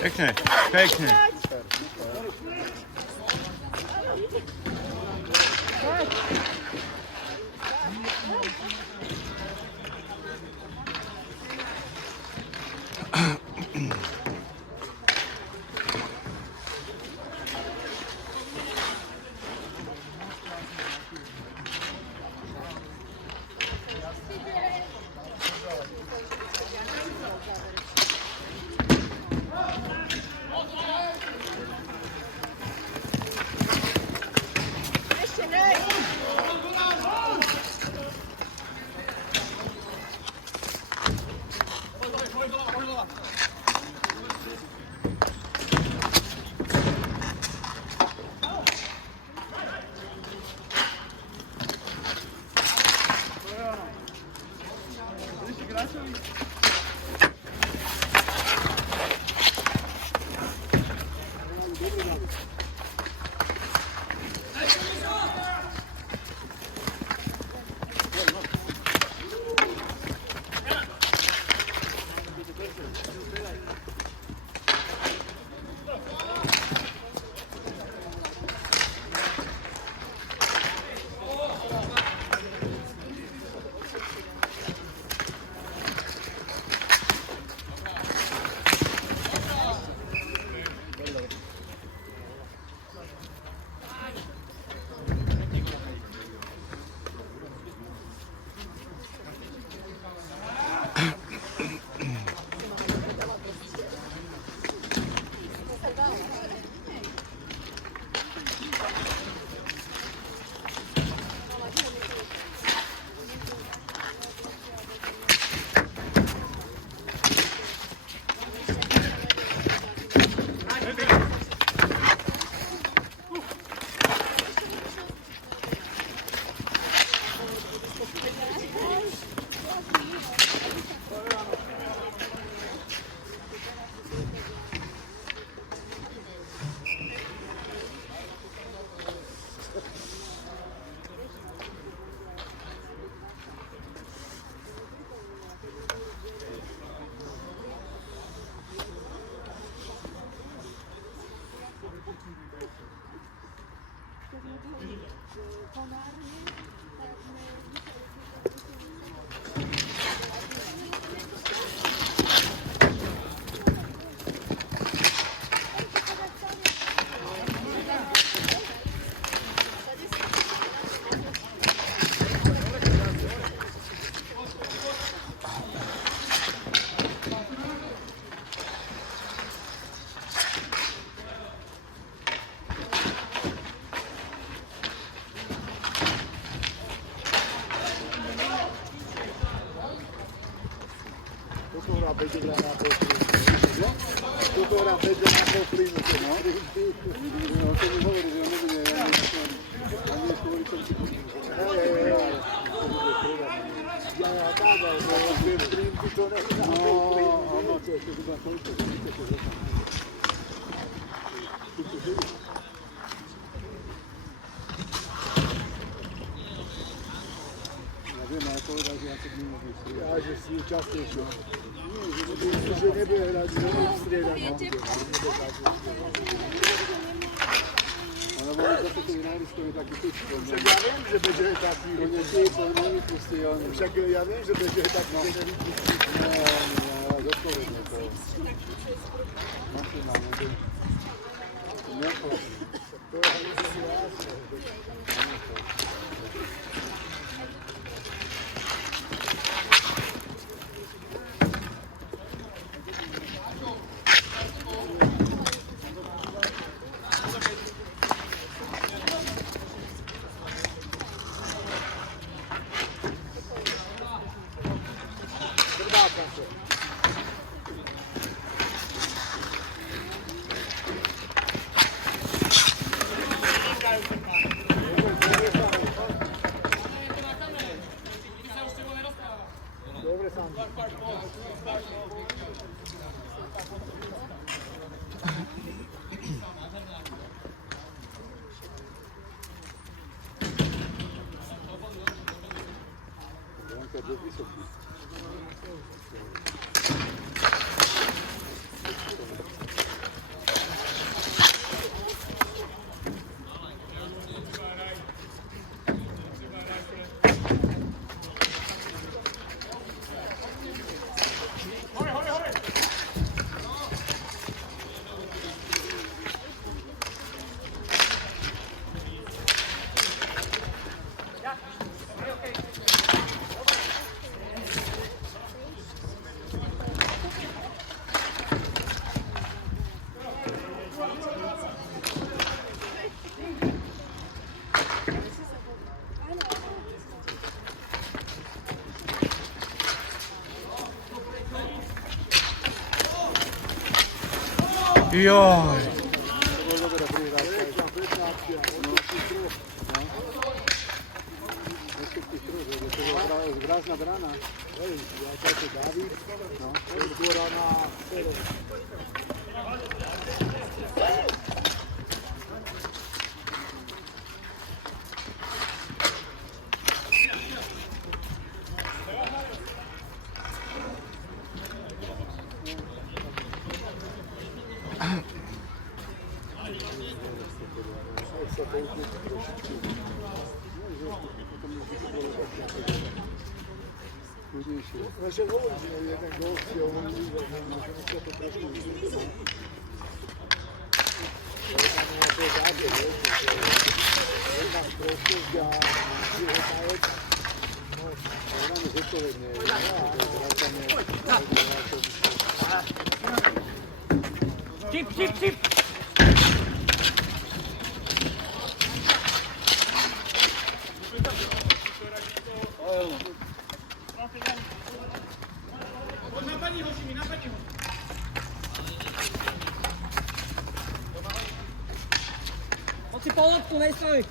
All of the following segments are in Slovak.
Pięknie, pięknie. ktorá vedie na to plynu. No, to mi hovorí, že on nebude, ja nie kvôli tomu si plynu. Ja, tak, ale plynky to nechá na to plynu. No, to je iba toľko, ja viem, ale povedal, že ja to nemôžem striedať. Ja, že si častejšie. Že nebude hrať, že nebude striedať. Ale boli za to vinaristový taký tyčko. Však ja viem, že Beďo je taký. On je typ, on nevypustí. Však ja viem, že Beďo je taký, že nevypustí. No, zodpovedne to. Maximálne. To neoplatí. To je si jasné. Dobre, Sám. Janka je dosť vysoký. Joj. Grázna brána. Ja to Dávid. No, skôra na sever. Naše hovorí, že jeden gól si hovorí, že môžeme sa to trošku vyzviť. Jedna to je záber, jedna strošnosť a jedna vec. No, ona mi zodpovedne. Čip! Hoď si po loptu, nejstoj!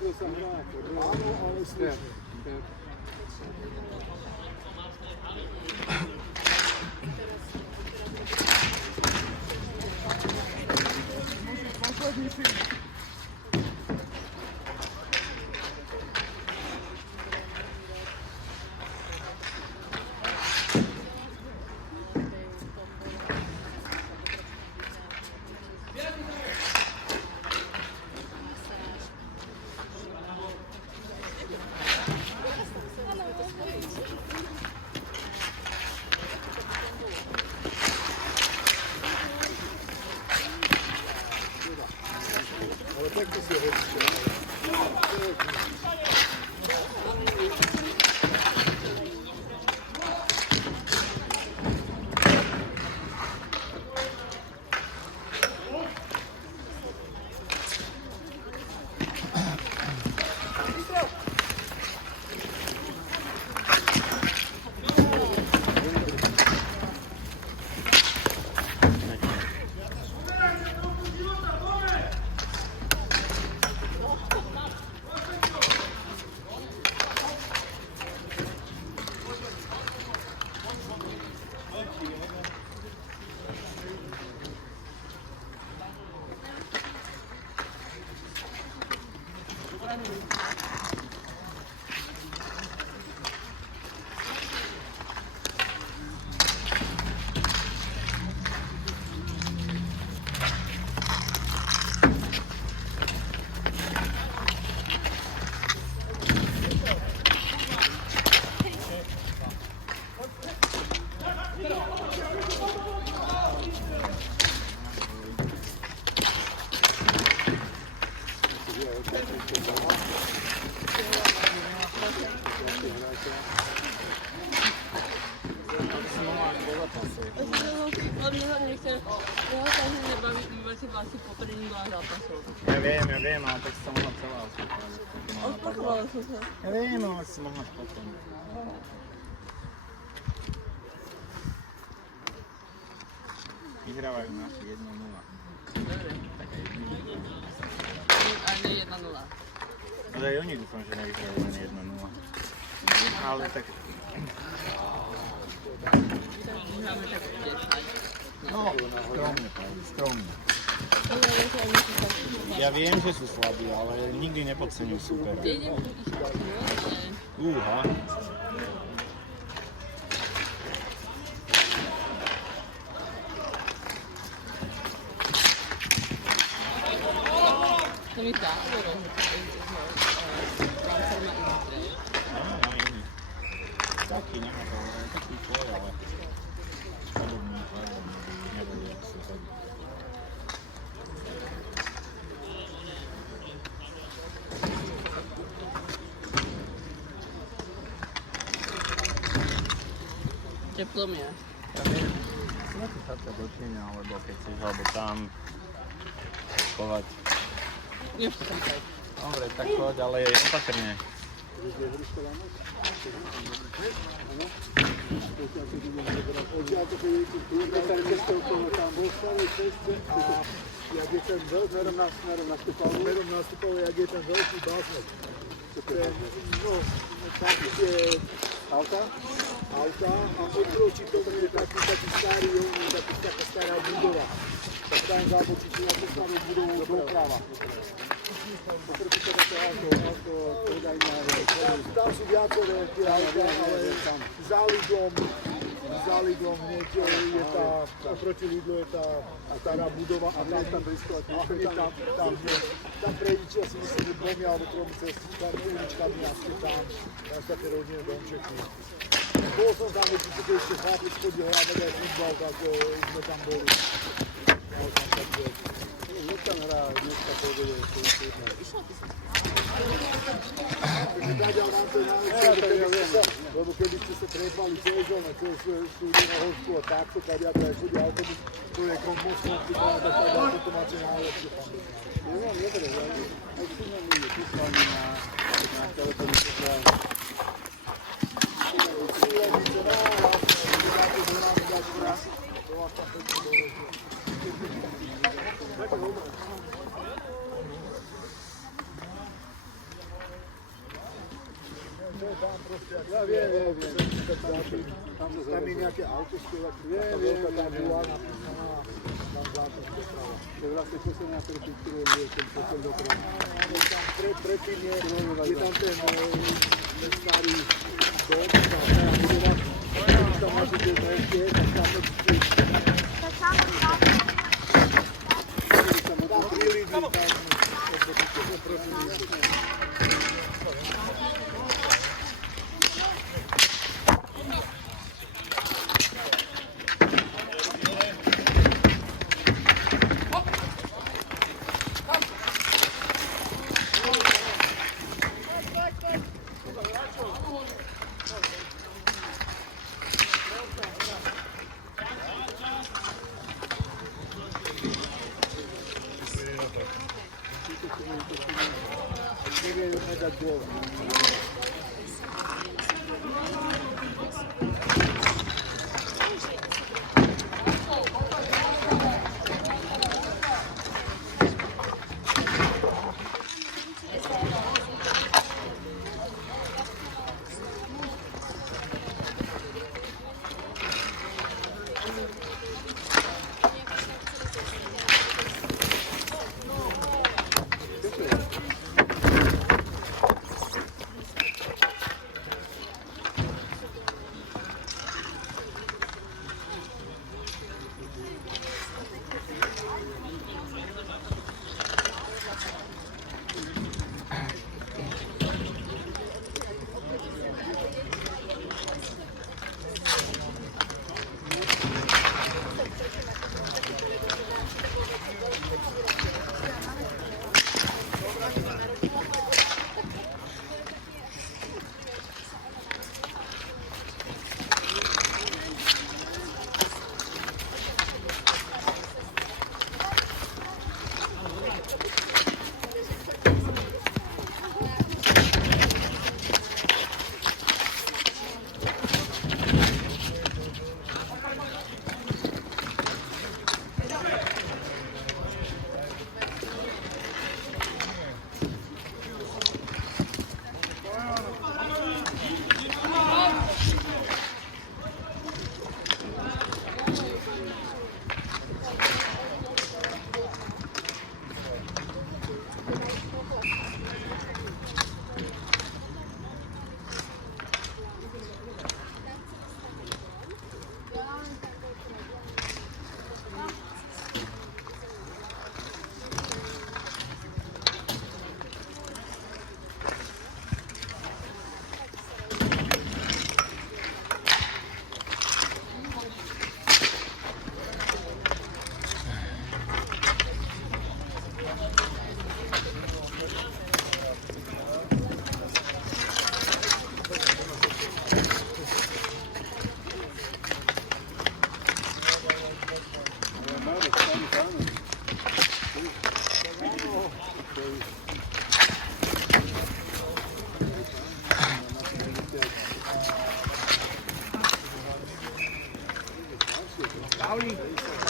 tvrdo sa hrá. Áno, ale slušne. Ale takto si ho Ja viem, ale tak sa mohla celá osprchovať. Osprchovala som sa. Ja viem, ale si mohla potom. Vyhrávajú naši 1-0. Taká 1-0. A nie 1-0. Ale aj oni dúfam, že nevyhrajú len 1-0. Ale tak... Hráme tak 10. No, skromne. Ja viem, že sú slabí, ale nikdy nepodceňujú super. Úha. To mi dá, Taký nemá to, taký tvoj, ale podobný, nebude, jak sa tak. Teplo mi je. Ja viem, si sa to dočíňa, alebo keď chceš, alebo tam chovať. Nechcem tam tak. Dobre, tak choď, ale opatrne. Odtiaľ to keď idete prúdne cestovkou tam vo starej ceste a jak je ten veľký smerom nastupoval, jak je ten veľký bazén. Ten, no, tam je auta a oproti tomu je taký starý, taká stará budova. Tak tam zabočíte na tú starú budovu doprava. Poprvé teda to auto predajná. Tam sú viaceré tie auta, ale za Lidlom hneď je tá, oproti Lidlu je tá stará budova a tam prejdete asi myslím, že 2 alebo 3 cestičkami, uličkami asi tam také rodinné domčeky. Bol som tam, keď ešte chlapec chodil hrať aj futbal, tak sme tam boli. Dneska hrá, dneska pôjde lebo keby ste sa trepali sezónu, cez štúdiu Horsku a takto, keď ja aj chodí autobus, to je moc komplikované, tak to máte najlepšie. Ja mám dobre, aj tu mám ide, tu s vami na telefónu poslám. Ja wiem. Tam je nejaké auto spievačky. Viem. Tam bola napísaná, tam zápis doprava. To je vlastne posledná perspektíva, je ten posledný doprava. Predtým je tam ten starý dom, tam máte ten ešte, tak tam je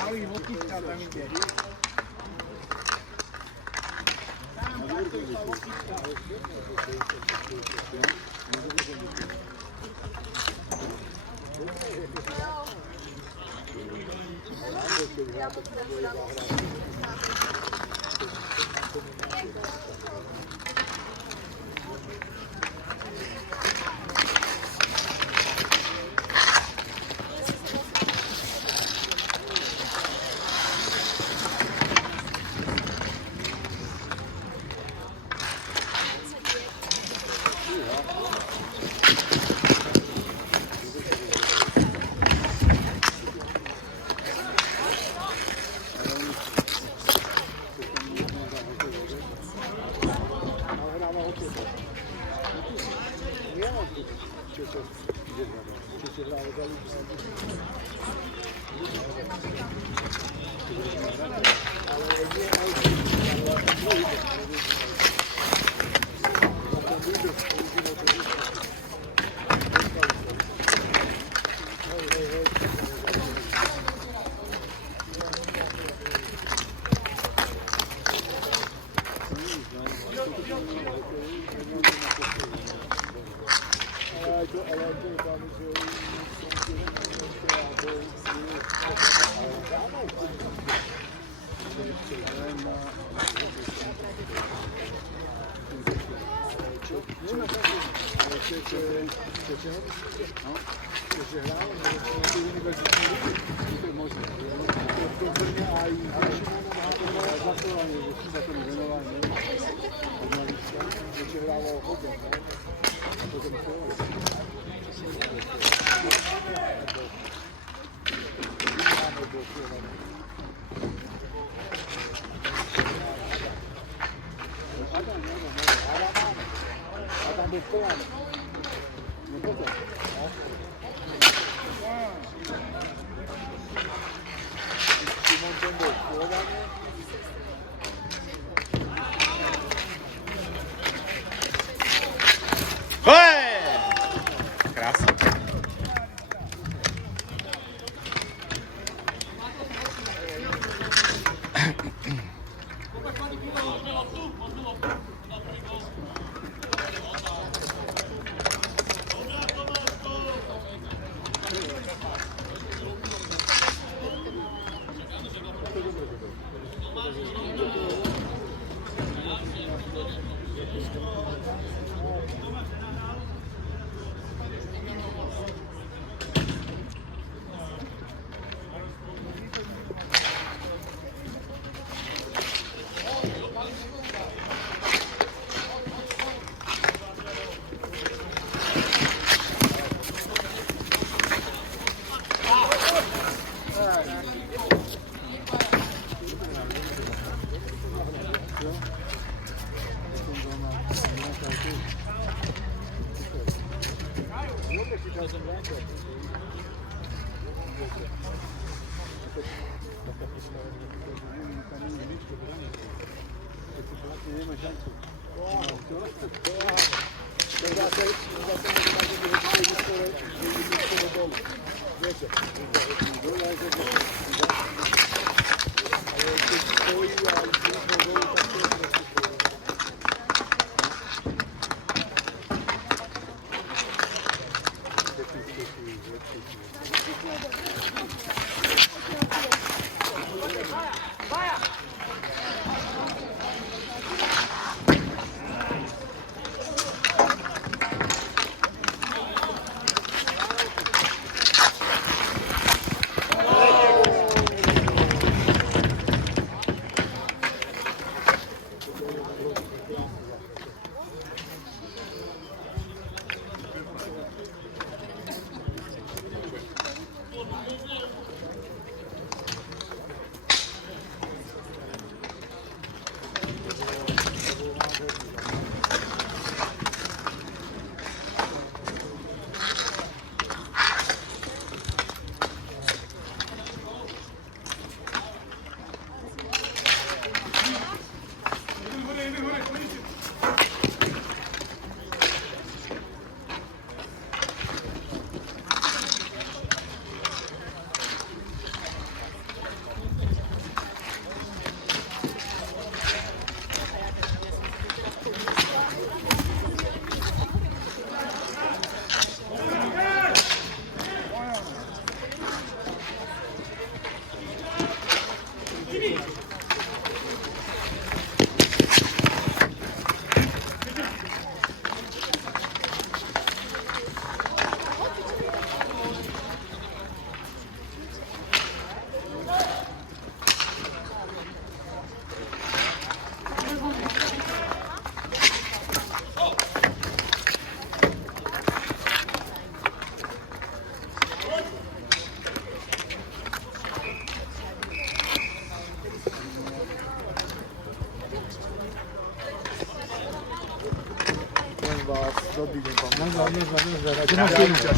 Pauli, motička tam ide. že hral na tej univerzitnej ligy. To je možné. To v Brne aj zatovanie, že sú za to venovanie. Že hralo hodne, no? A potom to Adam byl stojaný. No toto. Šimon ten byl stojaný. Krásne. Dobrý deň, pán.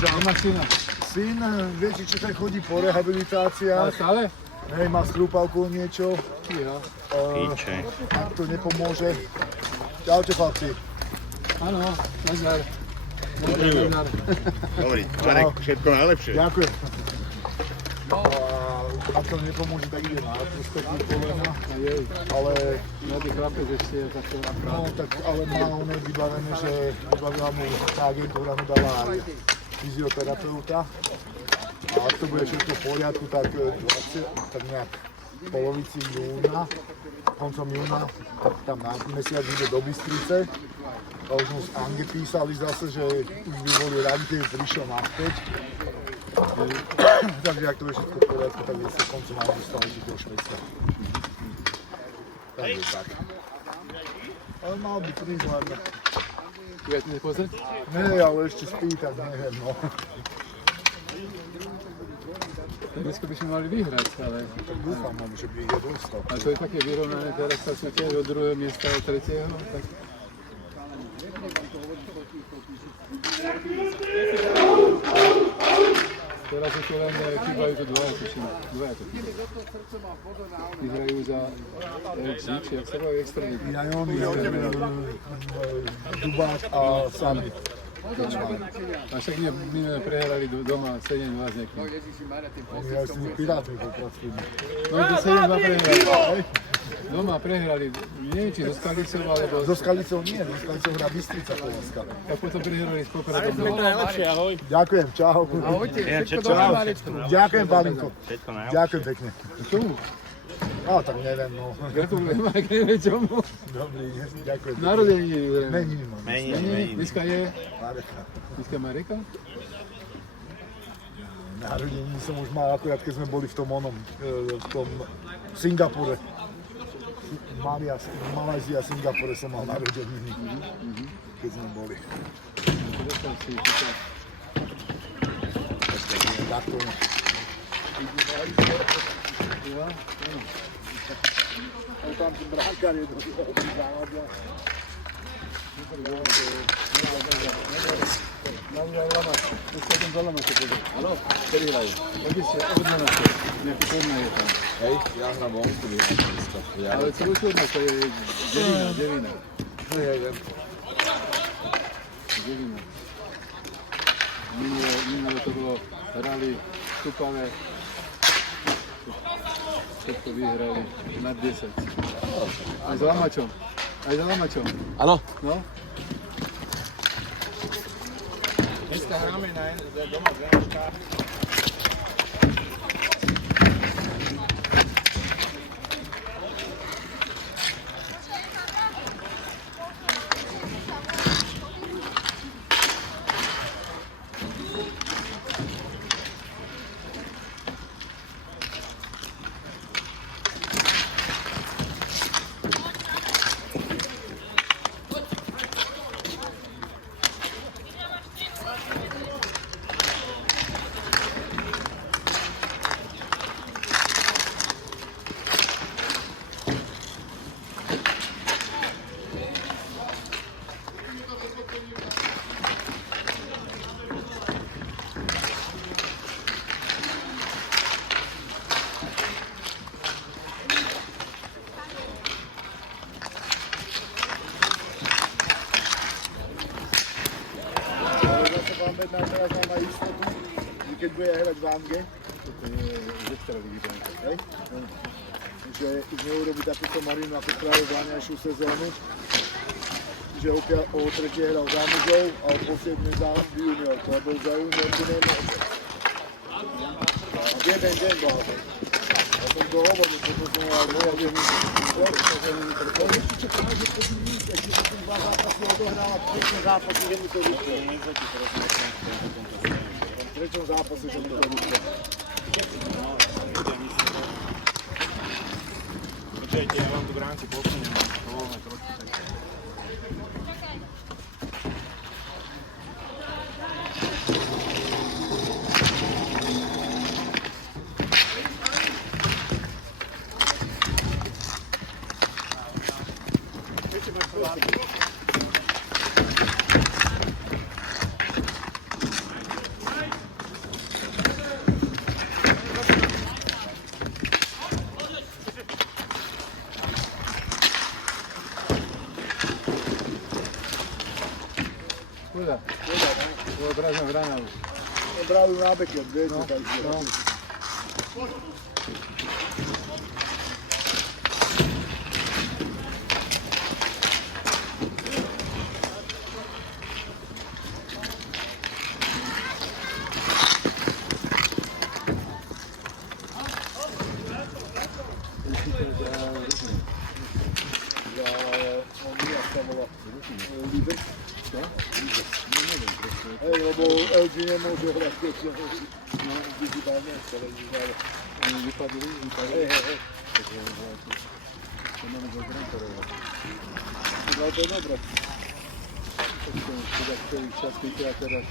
Nemáš syna? Syn, viete, čo tak chodí po rehabilitáciách. Stále? Hej, má skrúpavku niečo. Ja. Píče. Ak to nepomôže. Čaute, chlapci. Áno, nazdar. Dobrý, Marek, všetko najlepšie. Ďakujem. Ak to nepomôže, tak ide na artroskopiu kolena. Ale Mladý chlapec ešte je takto no, tak ale má oné vybavené, že vybavila mu tá agentúra, mu dala aj fyzioterapeuta. A ak to bude všetko v poriadku, tak nejak v polovici júna, koncom júna, tak tam na mesiac ide do Bystrice A už mu z Angy písali zase, že už by boli radi, keď prišiel naspäť. Takže ak to je všetko v poriadku, tak je sa koncom augusta letí do Švédska. Takže tak. Ale mal by prísť hlavne. Viete mi pozrieť? Nie, ale ešte spí, tak neviem, no. Dneska by sme mali vyhrať, ale... Tak dúfam, že by ich je dostal. A to je také vyrovnané, teraz sa súťaž od druhého miesta od tretieho, tak... Teraz už to len chýbajú to dvaja, tuším. Dvaja to chýbajú. Vyhrajú za LG, či jak sa volajú extraligu. Ja on je Dubák a Sami. A však my prehrali doma 7-2 s niekým. Oni aj s tými pirátmi popracujú. No to 7-2 prehrali. Doma prehrali, neviem či so Skalicou, alebo... So Skalicou nie, so Skalicou hrá Bystrica Polska. A potom prehrali s Popratom doma. Najlepšie, ahoj. Ďakujem, čau. Ahojte, všetko Čau. dobré, Marečku. Ďakujem, Pálinko. Všetko najlepšie. Ďakujem pekne. Čomu? No, tak neviem, no. Gratulujem, Marek, neviem čomu. Dobrý, ďakujem. Narodeniny, Jurem. Meniny mám. Dneska je? Mareka. Dneska Mareka? Narodeniny som už mal akurát, keď sme boli v tom Singapure. Malajzia, Singapure som mal narodeniny, keď sme boli. Takto. Tam si bránkar je závadia. Dneska idem do Lamače pozrieť. Haló, ktorý hrajú? Hodí si, od Lamače. Nejaký turné je tam. Hej, ja hrám vonku, dneska. Ale celú turné, to je Devina. Neviem. Devina. Minulé to bolo, hrali Tupavé. Všetko vyhrali nad 10. Aj za Lamačom. Aj za Lamačom. Áno. No? Dneska hráme doma z Janoška. Teraz mám aj istotu, že keď bude hrať v Ange, To je z extraligy. hej, že už neurobí takúto marinu ako práve váňajšiu sezónu, že o tretie hral za mužov a o posledne za juniorku, lebo za juniorku nemôže. A jeden deň blázen. Ja som to hovoril, potom som mal dvoja deň. On ešte čaká, že podívniť, ešte sa tým 2 zápasy odohráva, v 3. zápase, že mu to vyšlo. V 3. zápase, že mu to vyšlo. Počujete, ja vám tu bránci posuniem. To voľme trošku tak. Kуда? To je prázdna vrana už. Brali na beket, viete, takže... Ja, on nie sa volá. Líbek? Čo? No neviem, proste. Hej, lebo LG nemôže hrať, keď no, digitálne televízor, ale... Oni vypadli. Hej, hej, hej. Takže to máme za Grantorova. No to je dobré. Tak to teda ktorý čas chytia teraz.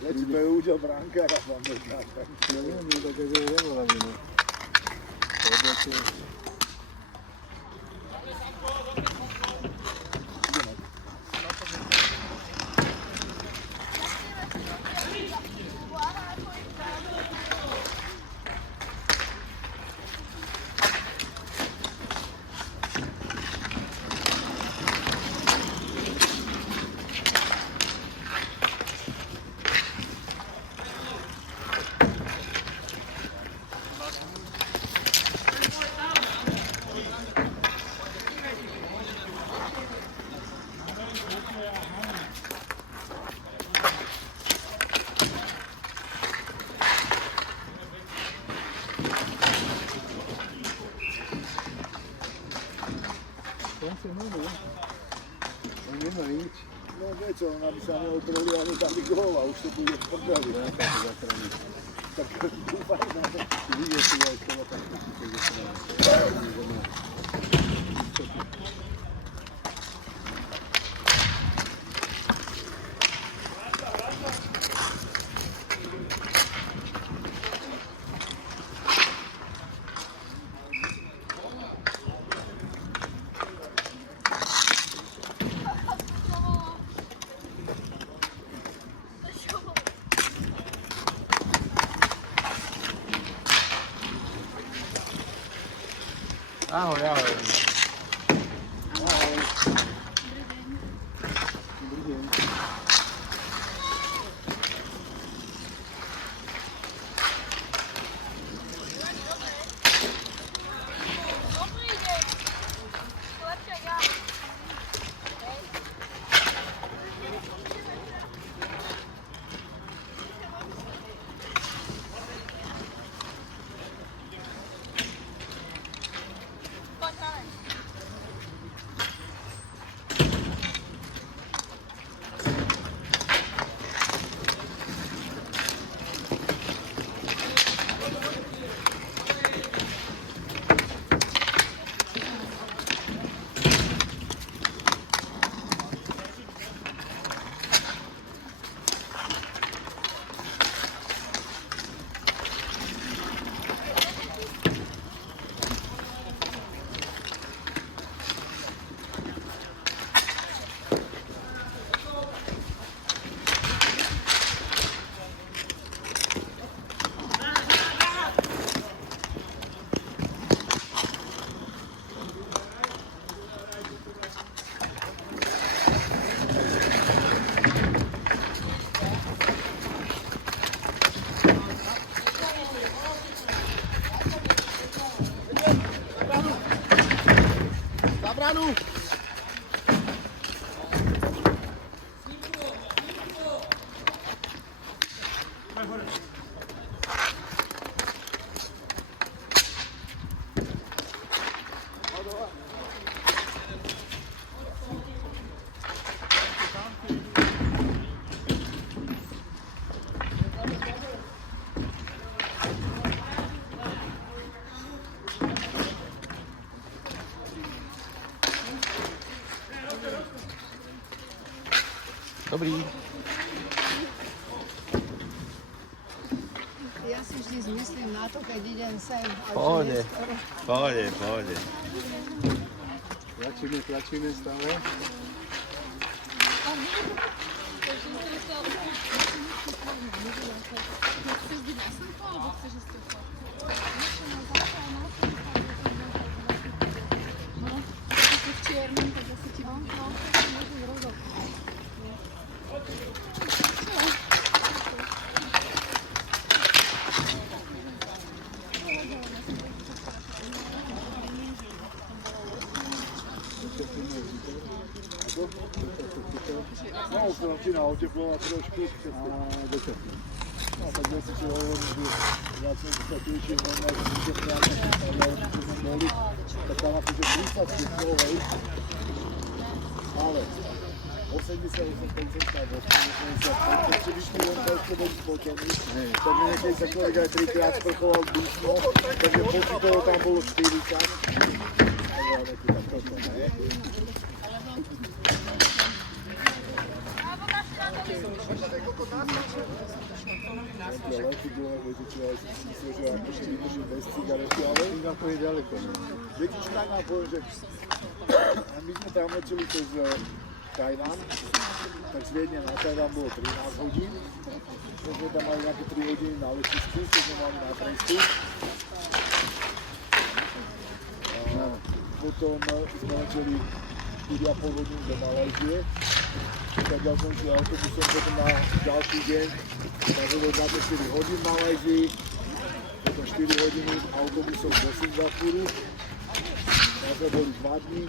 Leci to je údel brankára, vám neznáte. No viem, no tak je nevolali, no. To je Tam sa máme, ne? On nemá nič. No niečo, aby sa neotreli ani dali gól a už to bude v prdeli. Ja sa to zachrání. Tak dúfajme. Vidíš, že aj toho tak to zachrání. Ahoj, ahoj. Dobrý deň. Dobrý deň. Lepšie ja. Poď na len. Zabranu! Dobrý. Ja si vždy zmyslím na to, keď idem sem. Pohode. Pohode, pohode. Tlačíme stále. No, už to začína oteplovať trošku. A dočasne. No tak veci, čo hovorím, že ja som sa tešil, no ja som sa priamo, ale keď sme boli, tak tam akože 30 stupňov, hej. Ale 88% vo 70%, keď vyšli len veľké boli spotený, takže niekedy sa človek aj 3-krát sprchoval dusno, takže pocitovo tam bolo 40. Ale taký takto to nie. Také lety bolo, viete čo, ja som si myslel, že ako ešte vydržím bez cigarety, ale Singapur je ďaleko, ne? viete čo, tak nám poviem, že my sme tam leteli cez Tajvan, tak z Viedne na Tajvan bolo 13 hodín, my sme tam mali nejaké 3 hodiny na letisku, keď sme mali na trestu. Potom sme leteli 4,5 hodín do Malajzie, tak ja som šiel autobusom potom na ďalší deň, takže bol 24 hodín v Malajzii, potom 4 hodiny autobusom do Singapuru, tam sme boli 2 dní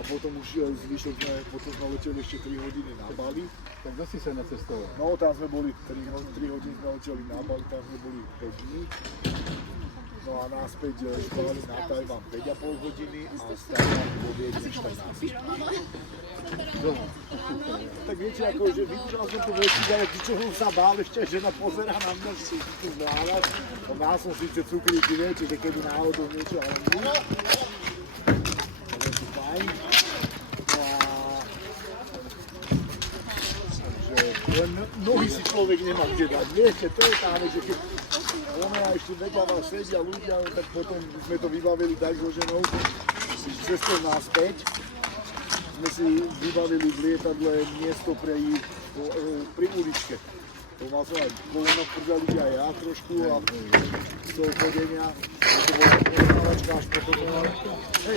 a potom už zvyšok sme leteli ešte 3 hodiny na Bali. Tak kto si sa nacestoval? No tam sme boli 3 hodiny sme leteli na Bali, tam sme boli 5 dní. No a náspäť spali na Tajvan 5,5 hodiny a z Tajvanu vo Viedni 14. Tak viete, ako, že vydržal som to veci, ale čo som sa bál ešte, že žena pozerá na mňa, že si tu zvládať. No mal som síce cukríky, viete, že keby náhodou niečo, ale nie. To je tu fajn. No a... že len nohy si človek nemá kde dať, viete, to je tá vec, že keď ona ešte vedľa vás sedia ľudia, tak potom sme to vybavili tak so ženou, cestou naspäť. Sme si vybavili v lietadle miesto pre ich pri uličke. To mal som aj koleno prdeliť aj ja trošku a z toho chodenia. To bola poznávačka až potom sme mali,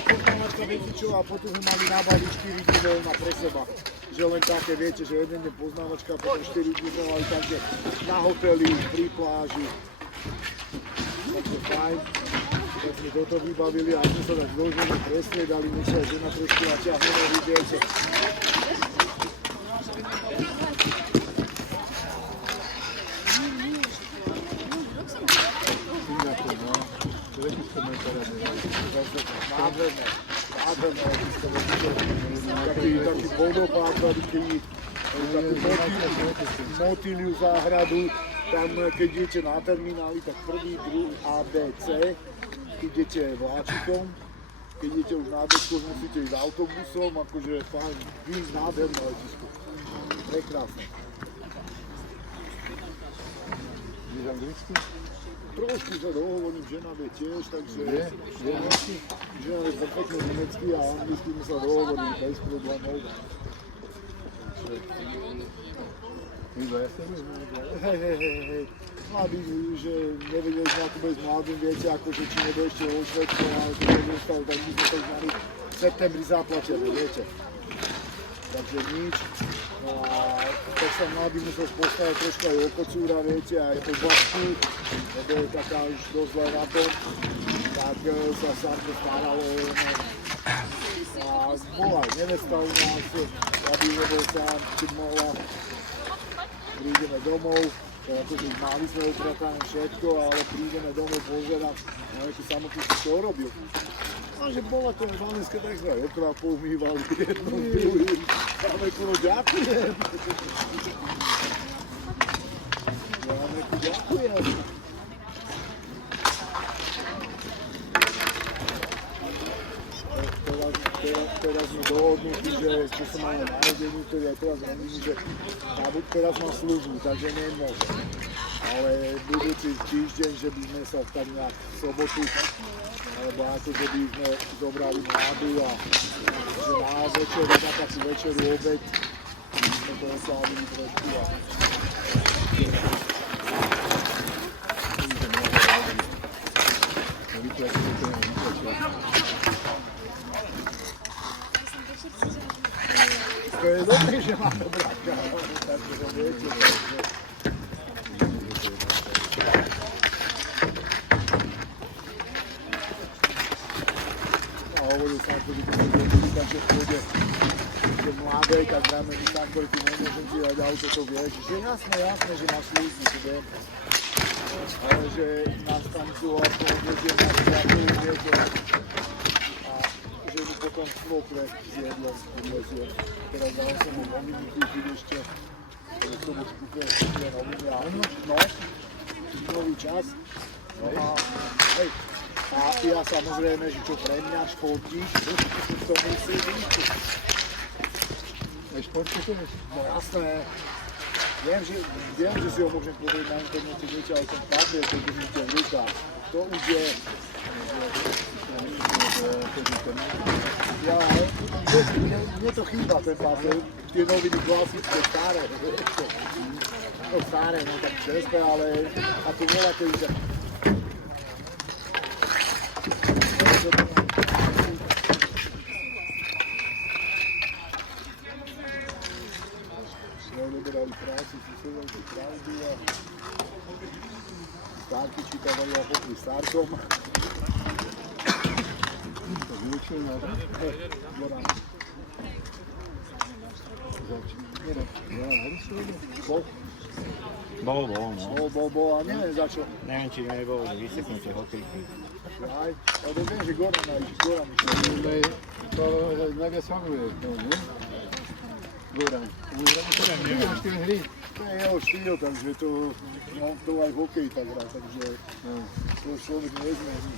poznávačka viete čo, a potom sme mali na Bali 4 dní voľna pre seba. Že len také, viete, že jeden deň poznávačka, potom 4 dní sme mali takže na hoteli, pri pláži. Takže fajn. Tak sme toto vybavili a sme sa tak zložili presliedali, my sa žena trošku naťahne, viete. Singapur, no. Letisko majú parádne. Nádherné, letisko. Taký vodopád, takú motýliu záhradu. Tam, keď idete na termináli, tak prvý, druhý A, B, C, idete vláčikom, keď idete už na Bčko, musíte ísť autobusom, akože fajn, výjsť nádherné letisko. Prekrásne. Vieš anglicky? Trošku sa dohovorím, žena vie tiež, takže... Je anglicky? Žena vie perfektne nemecky a anglicky my sa dohovorím bez problémov. My dvaja sa Hej. Mladí, že nevedeli sme ako bez mladým, viete, akože či nebo ešte vo Švédsku, ale to nezostalo, tak my sme to znali v septembri zaplatili, viete. Takže nič. No a tak sa mladý musel postaviť trošku aj o kocúra, viete, aj po vlastku, lebo je taká už dosť zle na tom, tak sa sám to staralo. A bola aj nevesta u nás, aby nebol sám, keď mohla. Prídeme domov, akože mali sme upratané všetko, ale prídeme domov pozerať, no ešte samotný si to urobil. A že bola to aj Valenska, tak sme aj okrát poumývali jedno s druhým. Jameku, no ďakujem. Jameku, ďakujem. Teraz sme dohodnutí, že čo som mal na narodení, ktorý aj teraz robím, že teraz mám službu, takže nemôžem. Ale budúci týždeň, že by sme sa tak nejak v sobotu, alebo ako že by sme zobrali mladú a že na večer, na takú večeru obed, sme to oslávili trošku a... To je dobré, že máme brata, takže to viete, takže... A hovoril som, že takže pôjde mladé, tak dáme mi tam, ktorý nemôžem ti dať, ale auto, to vieš, že jasné, že máš slúznicu, viem. Ale že na stancu a poviezie na skladu, vieš, a že mi potom smokle s jedlom podlezie. Teraz dal som mu noviny kúpiť ešte, že som už kúpil dve noviny a no, nový čas. No a hej, a ja samozrejme, že čo pre mňa športíš, to musí byť. Športuješ? No jasné. Viem, že si ho môžem pozrieť na internete niečo, ale ten papier, keď držíte v rukách, to už je... Ja, mne to chýba ten papier, tie noviny klasické, staré, no staré, no tak čerstvé, ale ako voľaké už tak... Vyberali práci, susedov si pravdy a stárky čítavajú a popri stárkom. To vyučil na to? Goran. Neviem. Goran Harisovi? Bol, a neviem za čo. Neviem, či nebolo vyseknutie hokejky. Aj, lebo viem, že Goran išiel. To najviac fanguje, nie? Goran. On hrá štýl hry. To je jeho štýl, takže to aj v hokeji tak hrá, takže to človek nezmení.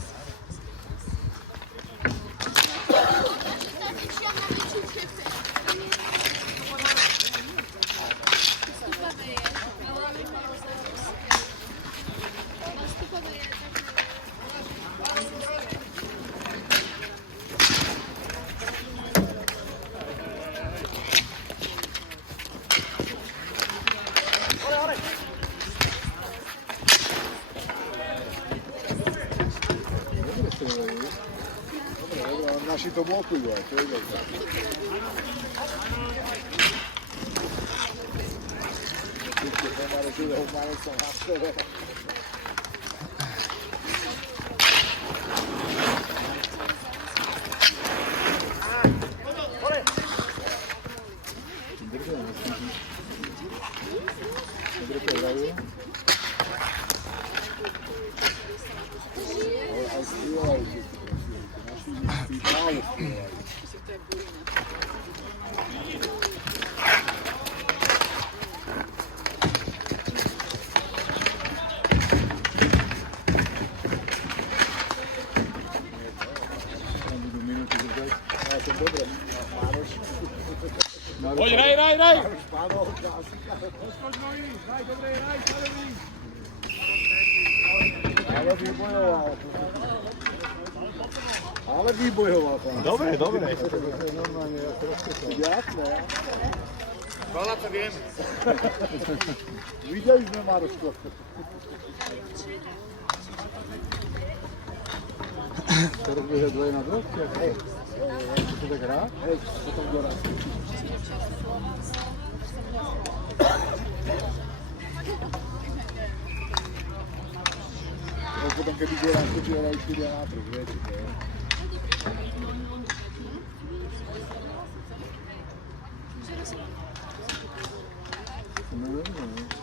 Naši to blokujú aj, to je dobré. Ešte nemáre tu jeho znalcom na sebe. Dobre to hrajú. Ale aj strieľajú, že to prosím. Naši málo strieľajú. Tam budú minúty držať. Ja som dobre, Mároš. Poď, hraj! Mároš, Páno, klasika. Ale vybojoval pán. Dobre. Normálne, ako rozkýtal. Jasné. Hvala, to viem. Videli sme Maroško. To robíš 2 na 2? Hej, To sa tak hrá? hej, potom Goran. Potom keby Goran skočil, ale už 4 na 3, viete, to je. No, no.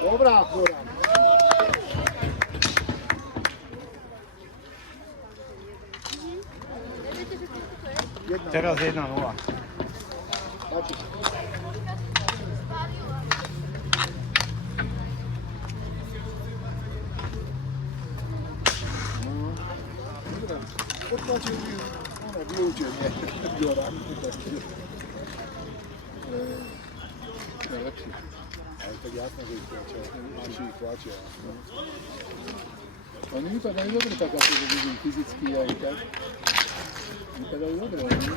Dobrá, Goran. Teraz 1-0. Páči. Potlačil mi vyučenie. Goran. To je lepšie. tak jasné, že ich tlačia. Naši ich tlačia. Oni vypadajú dobre tak, ako to vidím fyzicky aj tak. Vypadajú dobre, oni.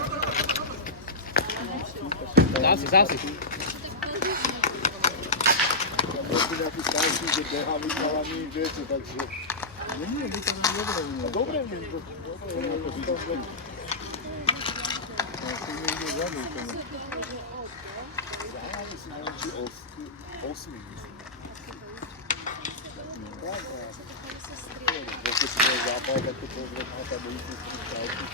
Zasi. A boli nejakí starší, že behali chalami, viete, takže... Nie, vypadajú dobre, oni. Dobre, dobre, dobre. Ja si niekde zadný tomu. Záhľady si neviem, či 8, myslím. Keď si môj zápal, tak to pozrieť na tabulicu s tým stavky.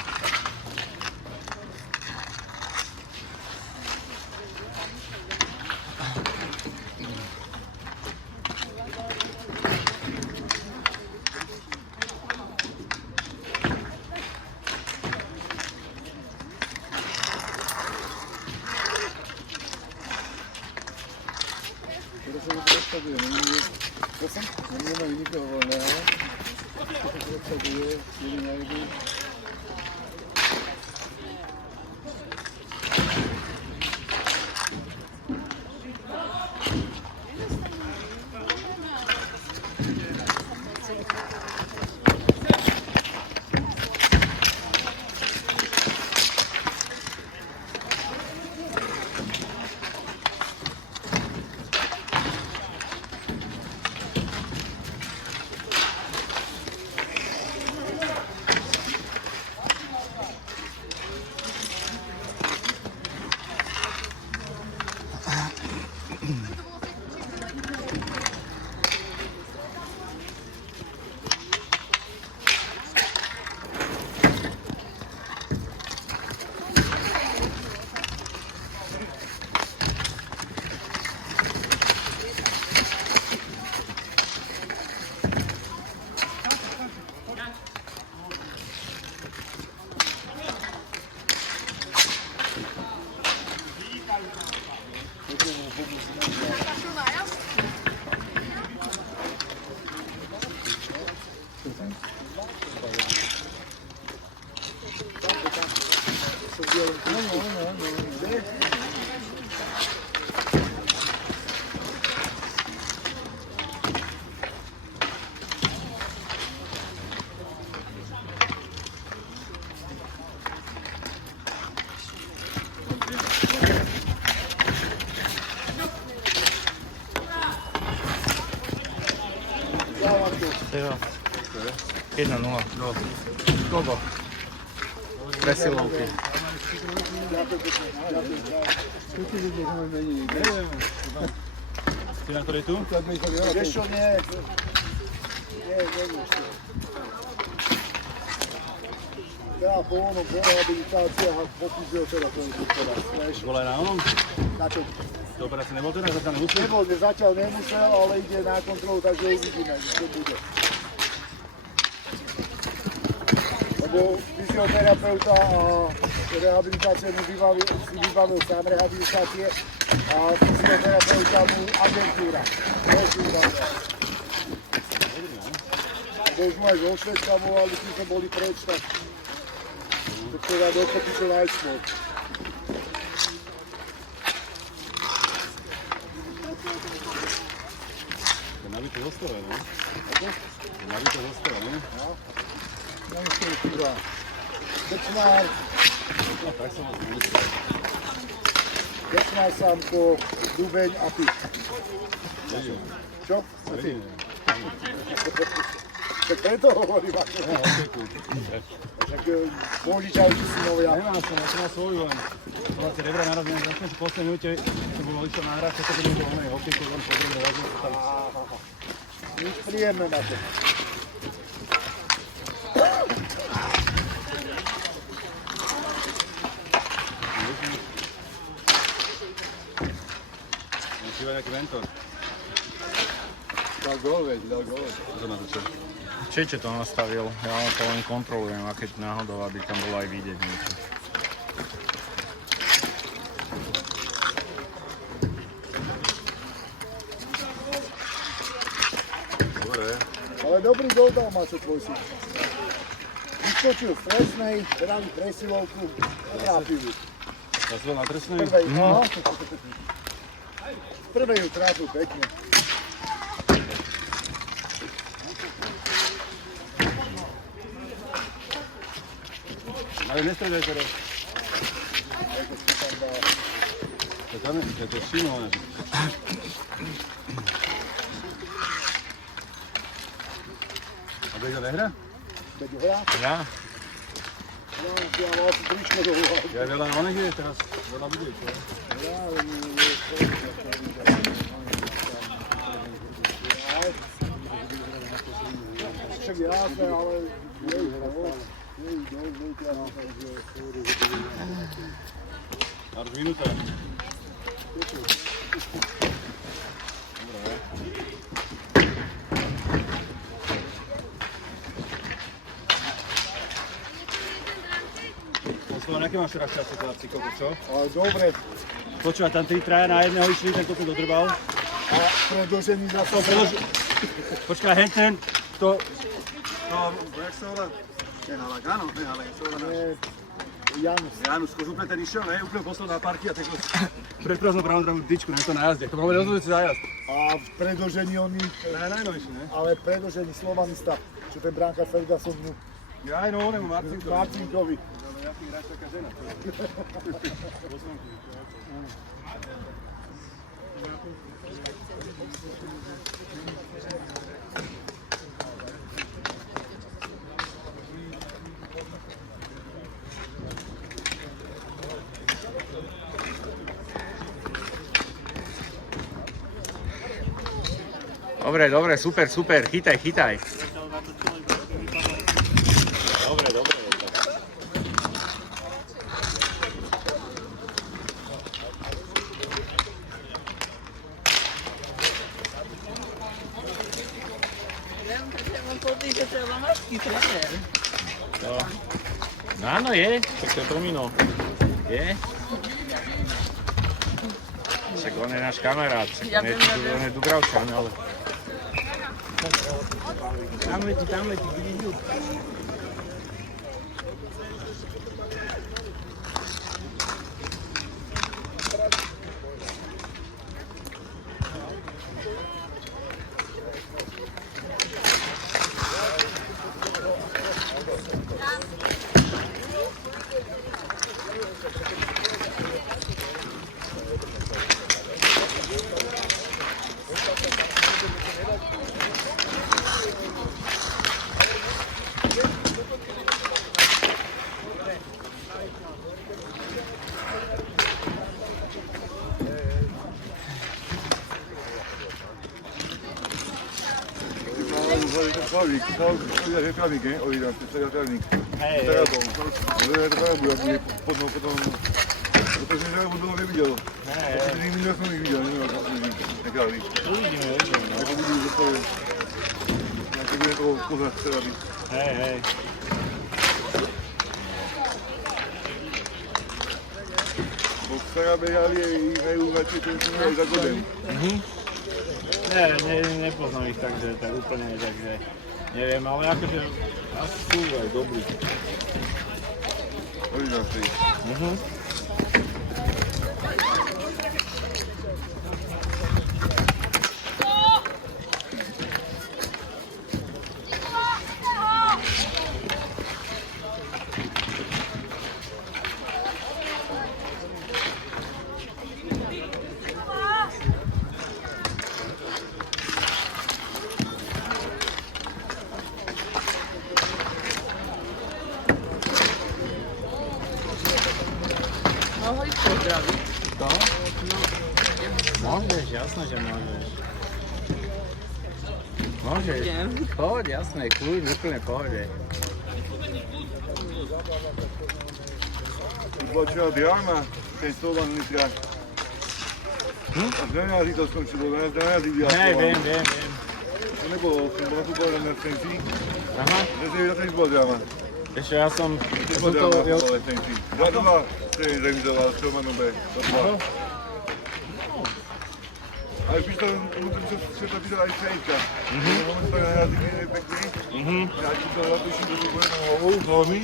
Teraz sa to predstavuje, nemajú nikoho voľného. To sa predstavuje, jeden na jeden. Jo. 1-0. Kogo? Presilovky. Čo ti ľudia máme mení? Si na ktorej tu? Vieš čo, nie. Nie, ešte. Ja po onom, po rehabilitáciách a po fyzioterapii teraz, vieš. Bol aj na onom? Na čo? To operácie nebol teda? Zatiaľ nemusel? Nebol, zatiaľ nemusel, ale ide na kontrolu, takže uvidíme, čo bude. Lebo fyzioterapeuta a rehabilitácie mu vybavil sám rehabilitácie a fyzioterapeuta mu agentúra. Lebo už mu aj zo Švédska volali, keď sme boli preč, tak to teda dokopy čo najskôr. Nabité zostave, no? Nabité zostave, no? Tam stojí chýba. Krčmár, No tak som vás nemyslel. Krčmár, Sámko, Dubeň a ty. Čo? A ty? Tak preto hovorím ako. Tak Božičavci synovia. Nemám som, ja som mal svoju len. Vlastne rebra narazím, že som si v poslednej minúte, som bol išiel na hráč, to bolo onej hokejku, len podrobne razím sa tam. Nič príjemné na to. Musíva nejaký mentor. Dal gól, veď, dal gól. Čo na to čo? Čiče to nastavil, ja to len kontrolujem, a keď náhodou, aby tam bolo aj vidieť niečo. Dobre. Ale dobrý gól dal Maťo tvoj syn. Vyskočil v trestnej, dali presilovku a trápili. Ja som bol na trestnej. Prvej, no. Prvé ju trápil pekne. Ale nestredaj teraz. To je šimované. A Beďo nehra? Beďo hrá? Ja? Ja mal asi tričko do hlavy. Ja veľa oných je teraz. Veľa bude, čo? Ja, ale nie je však jasné, ale jej dol, A už minúta. Slovan, aké máš teraz časy, chlapci, koľko, čo? ale dobre. Počúva, tam 3 traja na jedného išli, ten koľko dodrbal. A predĺžený za to. Počkaj, henten, to... Jak sa volá? Halagano, ale jak sa volá náš? Janus. Janus, kožuple ten išiel, ne? Úplne poslal na parky a tak predpraznul pravú tyčku, ne to na jazde. To máme rozhodujúci zájazd. A v predĺžení oni, Najnovšie, ne? ale v predĺžení Slovanista, čo ten bránka Ferguson mu Ja aj no, onemu Marcinkovi. Marcinkovi. Ja tým hráč taká žena. Dobre, dobre, super, super, chytaj, chytaj. Dobre, dobre. Viem, že mám pocit, že to je lomačský tréner. To. No áno, je, však to je Tomino. Je? Však on je náš kamarát, však Ja on je, viem, ja viem. on je Dubravčan, ale... Tam letí, vidíš ju. Plavník, to je plavník, ne? Ovídám, to je plavník. Hej, To je to. To je to pravdu, aby potom, protože že ho dlouho neviděl. Nikdy jsem jich viděl, neměl nekrávý. uvidíme, uvidíme. Jako vidím, že to je nějaký bude toho pořád třeba být. Hej, hej. Bo včera behali i hrajú radšej, to jsem měl za godem. Nepoznám ich tak, že tak úplne, takže neviem, ale akože asi sú aj dobrí. Ovídám si. Mohol ich pozdraviť. To? Môžeš, jasné, že môžeš. Môžeš. Idem. Poď, jasné, kľud, úplne pohode. Bola včera Diana, ten Slovan Nitra. A v Daniazi to skončilo, v Daniazi vidia Hej, Slovan. viem. To nebolo, som bol futbaler na Senci. Aha, Dnes je tiež bola Diana. ešte ja som Tiež to... bola Diana na futbale Senci. 2-2, ktorý remizoval s Romanom B. 2-2. Ale pýtal, musím sa to pýtať aj Fejka. Moment to narazí nie pekný. Ja ti to zapíšem do toho jednou hlavou, hlavy.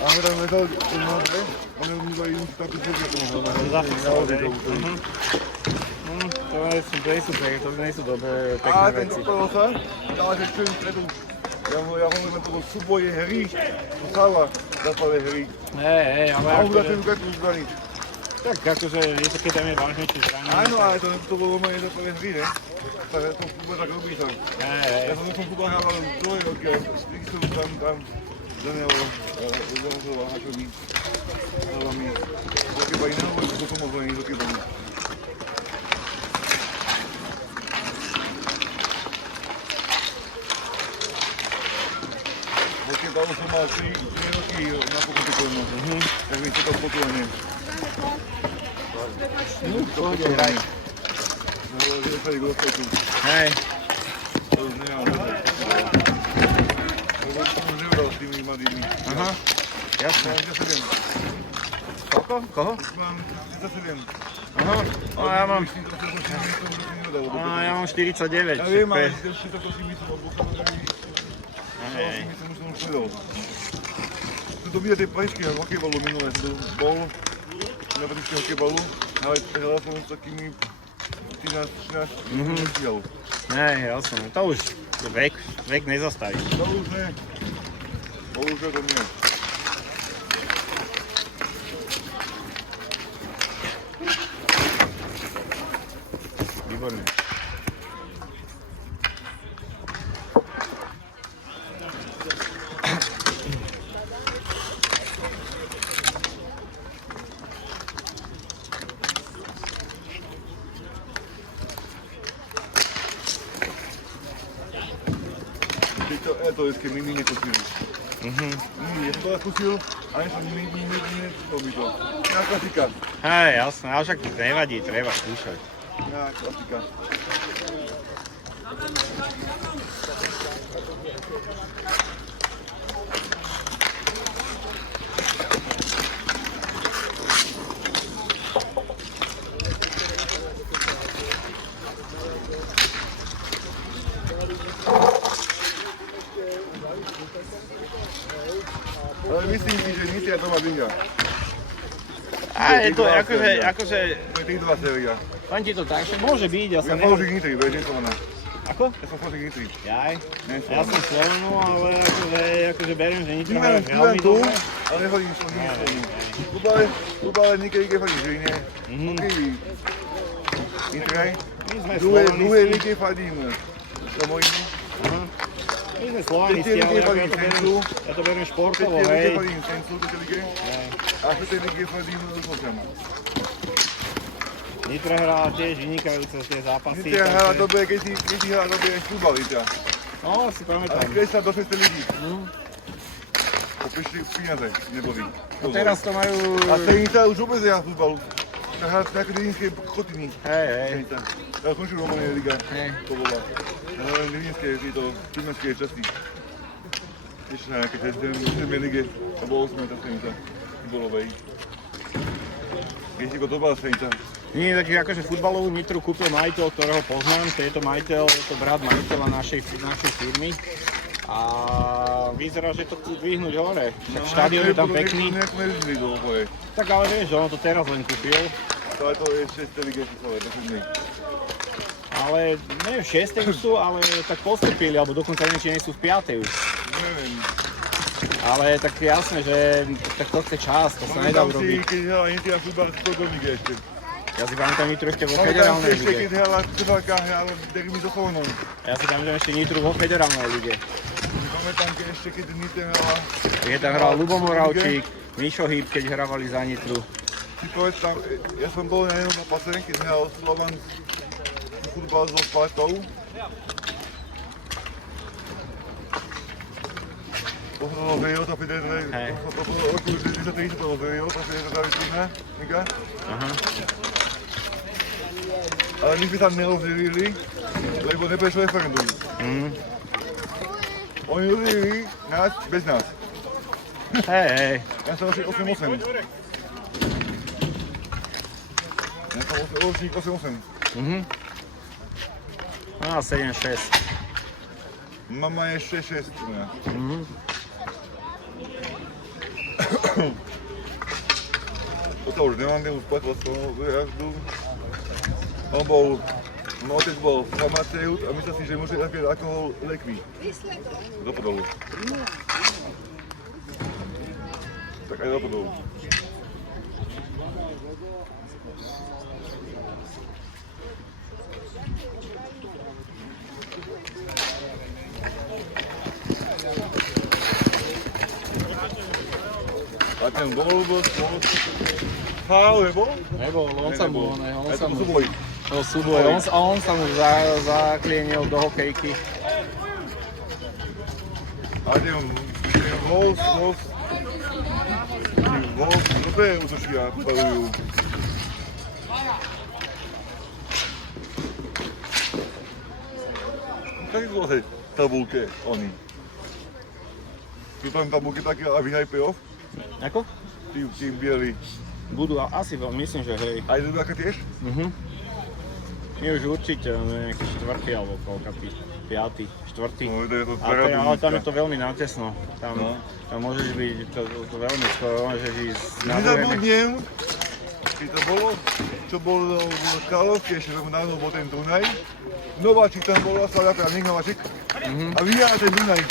A my tam nedal na dve. Oni mi dajú takú srdce tomu hlavou. Zapísal, hej. To nie sú dobré, A pekné ten veci. doktor sa, ale že čo im stredu. Ja hovorím, to bol súboje hry, Sala zápale hry. Hej, ale A on akože, začal Lukaku zbraniť. tak akože je to, keď tam je vážnejšie zranenie. Áno, ale to bolo moje zápale hry, ne? Takže to futbol tak robí tam. Hej, Ja som futbol hrával dvoje roky a vždy som tam zanelo, a čo mi dala mi dokyba iného, to som mohol ani dokyba. Dokyba som mal 3 roky na pokopikovno, tak mi to tam poklone. pohode, hraj. No, že sa ich rozpetu. Hej, To už nemám dobre. Lebo som už nebral s tými mladými. aha, jasné. Mám 10. Koľko? Koho? Mám 10. Aha, ja mám 49, Ja viem, ale super. ešte to si myslím, lebo to Hej. som už povedal. Tu to vidíte prejšky na hokejbalu minulé, som bol na prejšky hokejbalu, ale hral som s takými 13-14 nestiel. Hej, jasné, to už vek nezastaví. To už ne. Bohužiaľ to nie. Výborné. To je keď my nekusili. Ja som to kusil, ale som neskúsil by to. Ja klasika. Hej, jasné, ale však nevadí, treba skúšať. Ja klasika. Ale myslím si, že Nitria to má vyhrať. A je to akože, To je tých dva séria. len ti to tak, že môže byť, ja Ja som som fanúšik Nitry, vieš, nie Slovana. Ako? Ja som fanúšik Nitry. Jaj, Nie ja som Slovanu, ale akože beriem, že Nitra Neviem, hrajú veľmi tu, dobre. ale nehodím som nie Slovanu. Futbale niekedy fandím Žiline. Hokeji. Nitraj. My sme Druhé slovanisti, lige fandím Šamorinu. my sme slovanisti, Tretie ale lige ako fandím Sencu. ja to beriem športovo, Tretie lige hej. fandím Sencu, tretie lige. A štvrté lige fandím Slovan. Nitra hrá tiež vynikajúce tie zápasy. Nitria hrala takže- dobre, keď si hrala dobre aj futbal Nitria. No, si Ale pamätám. keď sa do 6. ligy. Poprišli peniaze, neboli. No teraz to majú... A Senica už vôbec nehrá futbalu. Tá hrá také dedinské chotiny. Hej, hej. Senica. Ale končila Romanej liga. Hej. To bola. Len dedinské, tieto čudmenské časti. Ešte na nejaké tej 7. lige. To bolo 8. Senica. Futbalovej. Keď si to bola Senica. Nie, tak akože futbalovú Nitru kúpil majiteľ, ktorého poznám. Tento majiteľ, je to brat majiteľa našej firmy. A vyzerá, že to chcú dvihnúť hore. Tak štadión je tam pekný. Nejako nevideli do hore. Tak ale vieš, on to teraz len kúpil. Ale to je 6. lige Číslové, to 7. Ale neviem, v 6. už sú, ale tak postupili, alebo dokonca neviem, či nie sú v 5. už. Neviem. Ale tak jasné, že tak to chce čas, to sa nedá Pamätám si, urobiť. keď hrala Nitria futbal v Podovníke ešte. Ja si pamätám Nitru ešte vo Pamätám si federálnej ešte, lige. keď hrala Trvalka, hrala derby so Slovanom. Ja si pamätám ešte Nitru vo federálnej lige. Pamätám si ešte, keď Nitria hrala... Keď tam hral Ľubo Moravčík, Mišo Hýb, keď hrávali za Nitru. Si povedz tam, ja som bol na jednom zápase, keď hral Slovan futbal so Spartou. Pohralo Veriota Federer, Hej. to bolo roku 1930 to bolo Veriota Federer liga. Aha. Ale my sme sa nerozdelili, lebo neprešlo referendum. Oni rozdelili nás bez nás. Hej. Ja som ročník 8-8. Ja som ročník 8-8. A 7-6. Mama je 6-6. Toto už nemám, už platila svojho jazdu. On bol, môj otec bol farmaceut a myslel si, že musí napíjať alkohol lekví. Do Podolu. Tak aj do Podolu. A ten bol, nebol? Nebol, on sa bol, ne, on sa mu... súboj. No súboj, on sa mu zaklienil do hokejky. A ten Wolf, to je útočia, bavujú. Kaký to vlastne tabulke oni? Sú tam tabulky také a vyhraj playoff? Ako? Tým bieli. Budú, asi myslím, že hej. Aj do také tiež? My už určite, nejaký štvrtý alebo koľkatý, piatý, štvrtý. No, to je to Ale tam je to veľmi natesno. Tam môžeš byť to veľmi skoro, môžeš ísť na druhé. Nezabudnem, keď to bolo, čo bolo v Kráľovke, ešte veľmi dávno bol ten Dunaj. Nováčik tam bol, Slavia Právnik Nováčik. A vyhrá ten Dunaj.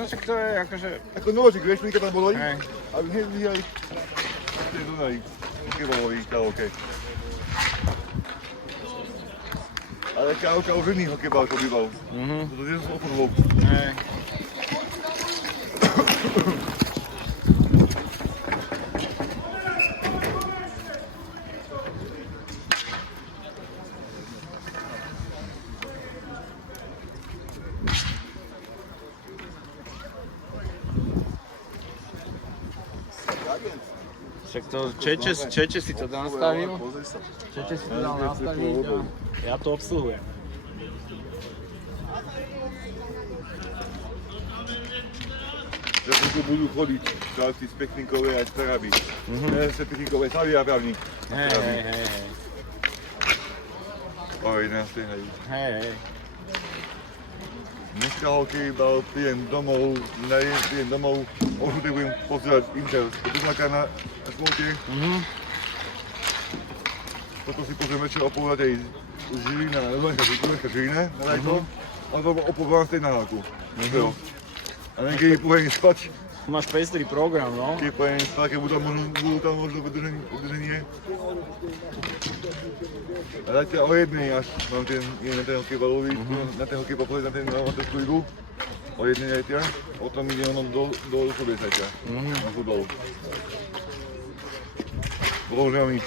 No však to je akože... Ako Nováčik, vieš, keď tam bolo Hej. a hneď vyhrali ten Dunaj. Keď bolo v Kráľovke. Ale Kráľovka už iný hokejbal to býval. To je som fotbal. Hej. Však to Čeče si to nastavil. Čeče si to dal nastaviť a ja to obsluhujem. Že tu budú chodiť chlapci z Pekníkovej aj z Trnavy. Z Pekníkovej Slavia Právnik. Hej. O 11. hej. Hej. Dneska hokejbal, príjem domov, o 6. budem pozerať Inter do Dunajka na Smolte. Potom si pozriem večer o pol aj Žilina, na Dunajka Žilina, na Rajko. A to o pol 12. na Háku. A neviem, keď pojem spať, Máš pestrý program, no. keď pojem spať, keď budú tam možno vydrženie. A zatiaľ o 1. až mám ten hokejbalový, na ten hokejbal pozrieť na ten amatérskú ligu. O 1. aj tia, o tom ide ono do Sobiesaťa, na futbalu. Bohužiaľ nič.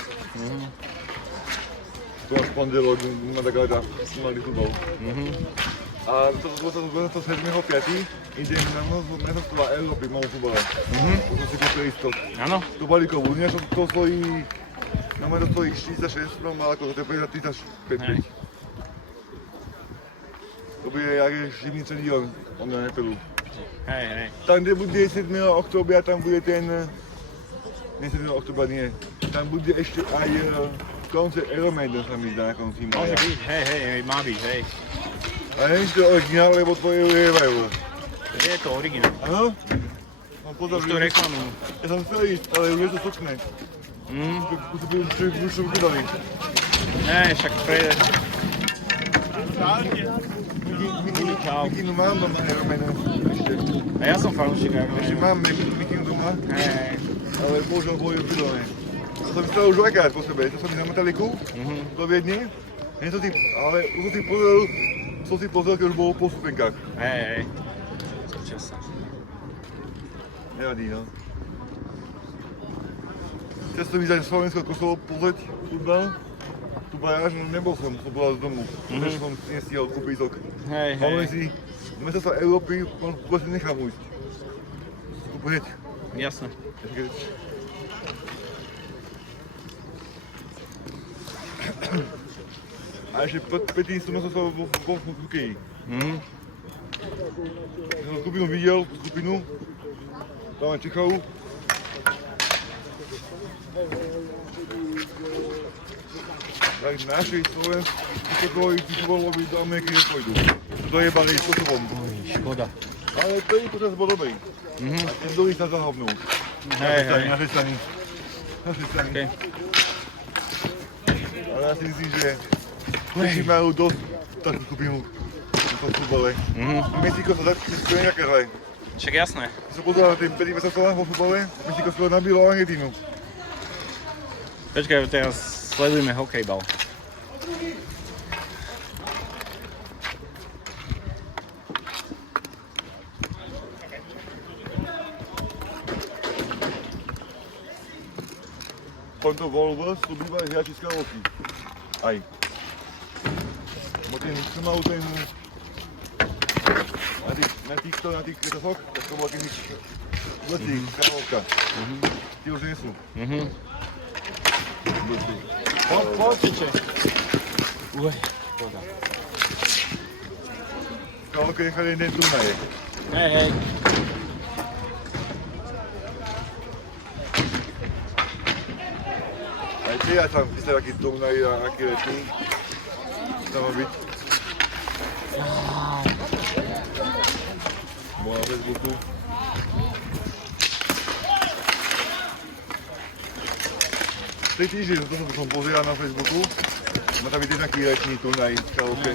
To až pondelok na takáta mladý futbal. A to 27.5. idem na mestrovstvá Európy v malom futbale. To som si kúpil istok. Áno. Tú balíkovú, nie, to stojí, na mňa to stojí 46, no má ako to je 35. To bude jak Živnice Dion, on na Nepelu. Hej. Tam, kde bude 7. októbra, tam bude ten... Nie 7. októbra, nie. Tam bude ešte aj koncert Iron Maiden, sa mi zdá na konci Môže maja. byť, hej, má byť, hej. A neviem, či to je originál, lebo tvoje uhievajú. Je to originál. Áno? No pozor, Už to reklamujú. ja som chcel ísť, ale už je to sokné. Už som vydali. Hej, však prejde. Čau. Mikinu mám doma Iron Maiden ešte. A ja som fanúšik, Ešte mám Mikinu doma, Hej. ale bohužiaľ boli už vydané. To som chcel už dvakrát po sebe, to som ísť na Metaliku do Viedne. Ale už som si pozrel, keď už bolo po stupenkách. Hej. Čas sa. Nevadí, no. Chcel som ísť aj Slovensko-Kosovo pozrieť futbal. Tu baráž, no nebol som bola z domu. Pretože som si nestihol kúpiť tok. Hej. Ale si mestrovstvá Európy, vôbec nechám ujsť. Kúpiť. Jasné. A ešte predtým som sa vo hokeji. Ja som skupinu videl, tam aj Čechov. Tak naši Slovenskí futbaloví do Ameriky nepôjdu. Dojebali spôsobom. Škoda. Ale prvý počas bol dobrý. A ten druhý sa zahobnul. Hej. Našej strany. Okay. Ale Ale ja si myslím, že Češi majú dosť takú skupinu v tom futbale. Mexiko sa to je nejaké zle. Však jasné. Som pozeral na tým 5 mesiacov vo futbale, Mexiko skoro nabilo Argentínu. Počkaj, teraz sledujeme hokejbal. V tomto Wolves sú bývali hráči z Karlovky. Aj. Bo ten, čo mal ten... Na tých kretochoch, tak to bol taký blesík, Karlovka. Tí už nie sú. Blesík. Poďte. Uj. Karlovka nechali jeden turnaj. Hej. Aj ty, ja tam písal taký turnaj a aký letní. Tam má byť. Bola na Facebooku. Tej týždeň, to som pozeral na Facebooku. Má tam byť tiež nejaký letní turnaj v Karlovke.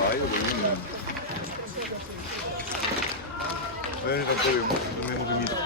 Maj, alebo neviem. Neviem, že tam poviem, to nemôžem ísť.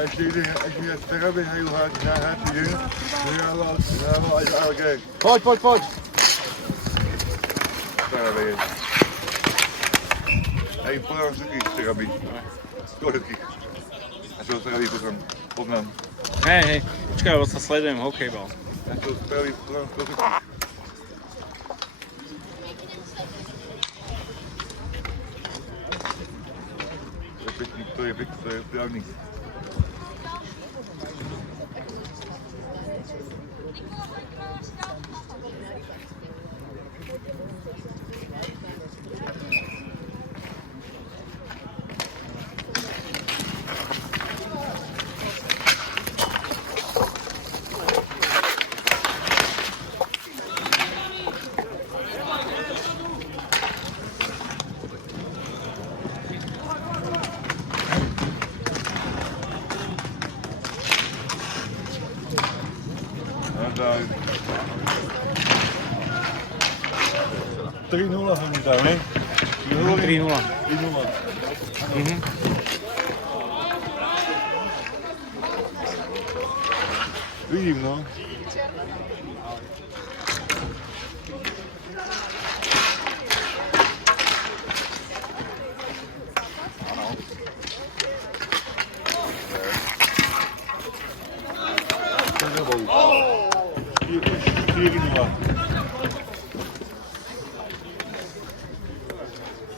Als je terug bent, heel hard naar het begin, dan gaan we als elke. Poď. Daar ben je. Hej, poďme stuký terabí. Koľký. A čo terabí potom poznám. Hej. Počkaj, lebo sa sledujem hokejbal. A čo terabí poznám koľký. To je pekný, to je právnik. Daar. 3-0 gaan we daar, hè? 3-0. 3-0. Vidím, no.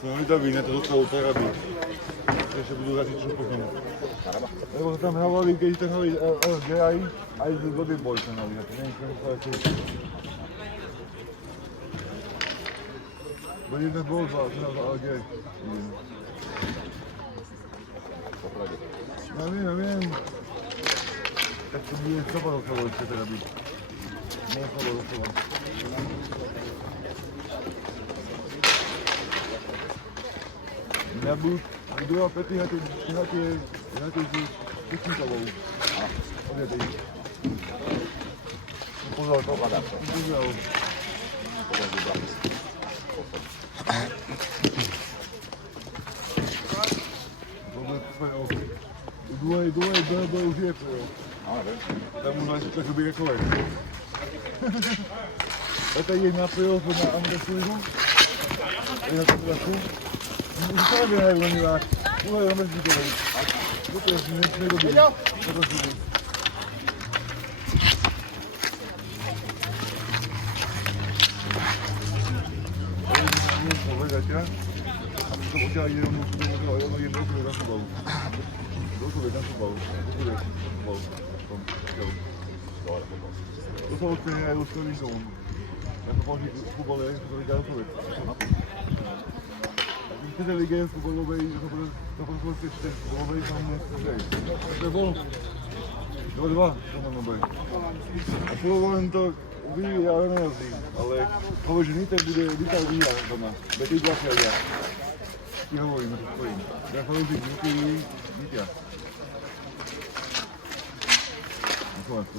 No i dobrý, na to dostalo terabí. Ešte budú radšiť čo potom. Lebo sa tam hrávali, keď tam hrali LG aj z Body Boys tam hrali. Ja to neviem, čo sa to... Bo jeden bol za LG. Ja viem. Tak to bude Sobolosova ešte teda byť. Nie Sobolosova. Ja budú Pety na tej Kučníkovou. Odjetej. Pozor, to padá. Pozor. Dole už je playoff. Tam už aj tak byť ako lek. Peta je na playoff na Americkú ligu. Je na to trasu. Už sa nevyhrajú len divák. Dole je Americký ligu. Toto je nedobrý. Odtiaľ ide ono jedno okolo na futbalu. Dokové na futbalu. To sa odstane aj do Skorinkov. Ja to možný futbal je, to je Garfovec. A keď chcete lige futbalovej, to proste futbalovej tam neskúšaj. To je bol 2-2, to mám obaj. A Slovolen to vyvíja, ale nejazdí. Ale povie, že Niter bude vyvíja doma. Betý 2 ja. Ti hovorím, na to stojím. Ja fanúšik Nitia. Na Slovensku.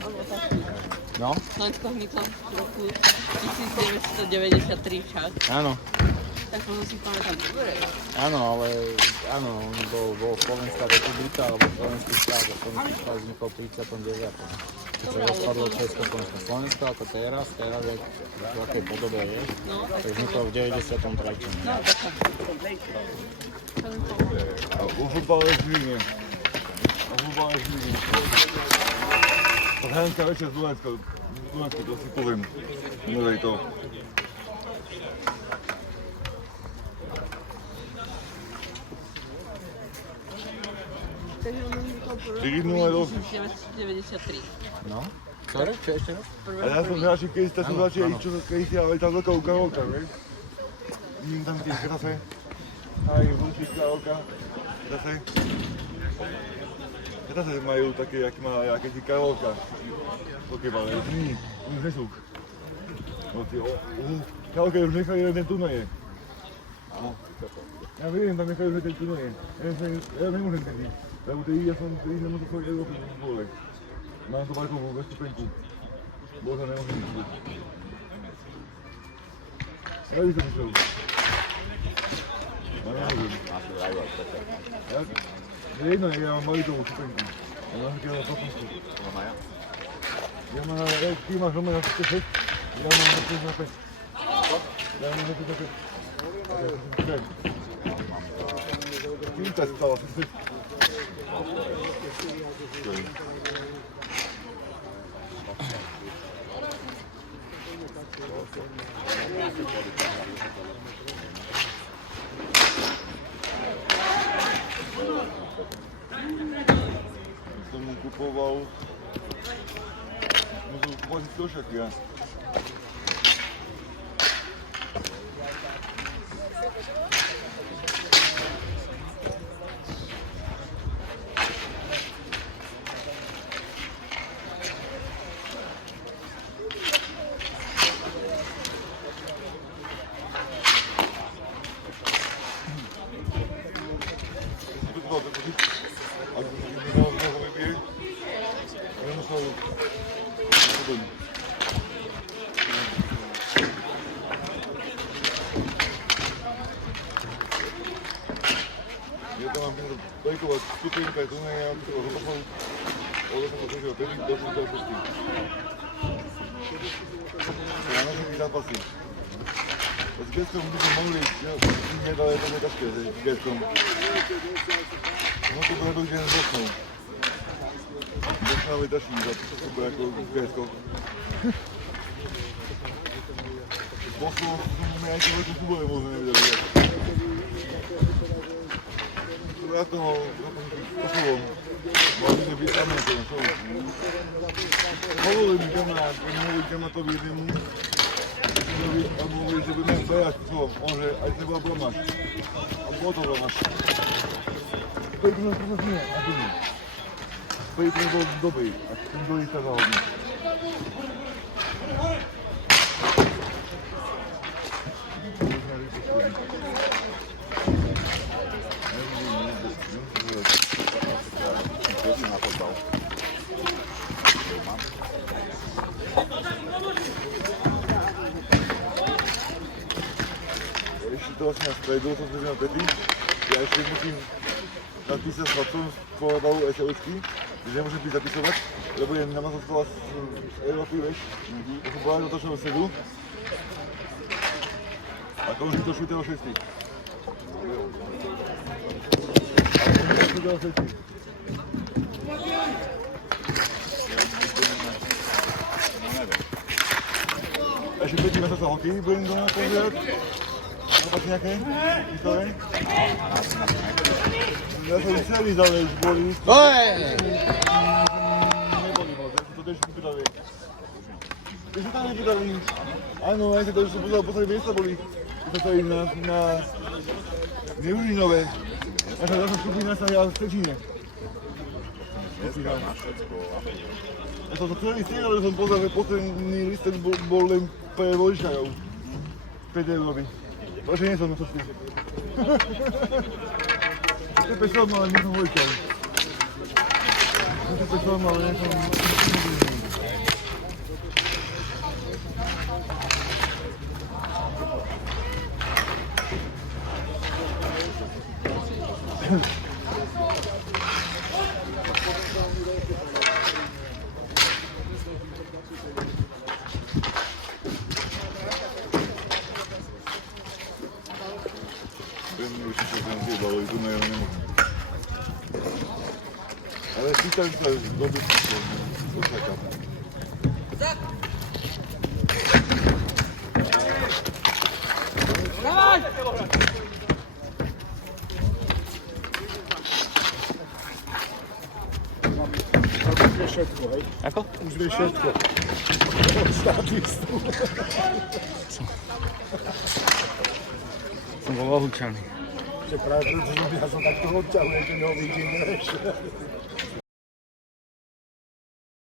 No? Slovensko vzniklo v roku 1993 však. Áno. Tak to musím pamätať dobre. Áno, ale áno, on bol Slovenská republika, alebo Slovenský štát, a Slovenský štát vznikol v 39. Keď sa rozpadlo Československo Slovensko, ako teraz je v akej podobe je, tak vzniklo v 93. No, tak. A vo futbale Žilíne. To Hánka večer z Dunajska, to si poviem. Nevej to. Takže on vznikol v roku 1993. No? Ktoré? Čo ešte raz? A ja som hráči, keď som hráči, keď si ale tam veľká Karolka, vieš? Vidím tam tie krase. Aj vlčí Karolka. Krase majú také, jak má jakési Karolka. Pokebale, nie, oni už nesú. Karolka už nechali jeden turnaje. Ja viem, tam nechali jeden turnaje. Ja nemôžem tedy. Lebo tedy ja som nemôžem svoj Európy futbole. Mám to parkovú bez stupenku. Bolo sa nemôžem ísť. Ja by som išiel. Ja nemôžem. Jedno je, ja mám malitovú stupenku. Ja mám takého popusku. Ja mám, ty máš doma na 6, ja mám na 6 na 5. Ja mám na 5 na 5. Kým to stalo? Som mu kupoval, musel kupovať si stošaky, ja. Ja tam mám bejkovať stupenka, to nie je ako rozpočal, ale som to prešiel 5 do 6. Ja na všetkých zápasy. S Geskom by sme mohli, nedal je to ťažké s Geskom. No to bude dobrý deň s Geskom. Geskom je ťažší za super ako s Geskom. Boslu som aj to veľkú futbole možno nevedeli. Ja toho poslovom. Mali sme byť tam na tom šovu. Hovorili kamarátovi jednému, a hovorili, že budeme behať šovom. On že aj to bola bromáš. A bolo to bromáš. Prvý prvý to nie, a ty nie. Prvý prvý bol dobrý, a ten druhý sa zahodný. Ešte to vlastne na stredu, som si na pety. Ja ešte musím napísať s chlapcom z pohľadavu SLSky, že nemôžem byť zapisovať, lebo je namazostala z Európy, vieš. Ja som povedal, že otočil v stredu. A končí to švítelo cesty. A švítelo cesty. Ešte 5 mesiaca hokej budem doma pozerať. Máš nejaké historie? Ja som celý dal, už boli. Neboli moc, ja som to tiež vypýtali. Ty si tam vypýtali? Áno, aj si to, že som pozerал, posledné miesta boli. To sa im na Neužinové. Ja som skupina sa ja v Stečine. Ja som to celý stihal, že som pozeral, že posledný listek bol len pre voličárov. 5 eurový. Bože, nie som na to šli. Tepe som, ale nie som voličár. Tepe som, ale nie som voličár. Ale pýtam sa do bezpečnosti, do čakám. Už vie všetko, hej? Ako? Už vie všetko. Statistu. Som bol ohúčaný. Práve preto, že ja som takto odťahujem, že neho vidím, vieš.